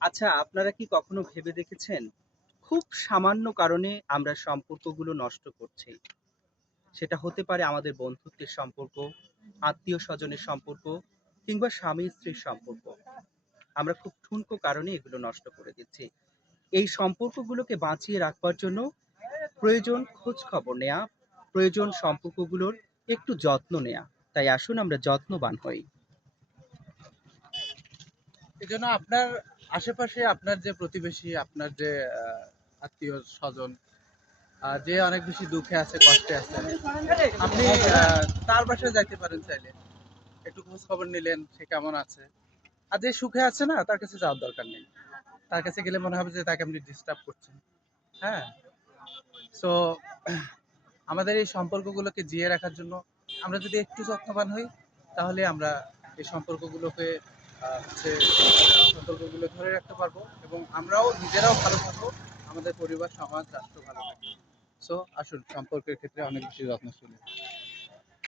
আচ্ছা, আপনারা কি কখনো ভেবে দেখেছেন? খুব সামান্য কারণে আমরা সম্পর্কগুলো নষ্ট করছি। সেটা হতে পারে আমাদের বন্ধুত্বের সম্পর্ক, আত্মীয়-স্বজনের সম্পর্ক কিংবা স্বামী-স্ত্রীর সম্পর্ক। আমরা খুব ঠুনকো কারণে এগুলো নষ্ট করে দিচ্ছি। এই সম্পর্কগুলোকে বাঁচিয়ে রাখবার জন্য প্রয়োজন খোঁজ-খবর নেয়া, প্রয়োজন সম্পর্কগুলোর একটু যত্ন নেয়া। তাই আসুন আমরা যত্নবান হই। এজন্য আপনার আশেপাশে আপনার যে প্রতিবেশী, আপনার যে আত্মীয়-স্বজন যে অনেক বেশি দুঃখে আছে, কষ্টে আছে, আপনি তার বাসায় যাইতে পারেন চাইলে। একটু খোঁজ খবর নিলেন, সে কেমন আছে। আর যে সুখে আছে না, তার কাছে যাওয়ার দরকার নেই। তার কাছে গেলে মনে হবে যে তাকে আপনি ডিস্টার্ব করছেন। হ্যাঁ? সো আমাদের এই সম্পর্কগুলোকে জিইয়ে রাখার জন্য আমরা যদি একটু যত্নবান হই, তাহলে আমরা এই সম্পর্কগুলোকে হচ্ছে সম্পর্কগুলো ধরে রাখতে পারবো এবং আমরাও নিজেরাও ভালো থাকবো, আমাদের পরিবার, সমাজ, রাষ্ট্র ভালো থাকবে। সো আসুন সম্পর্কের ক্ষেত্রে অনেক বেশি যত্নশীল হই।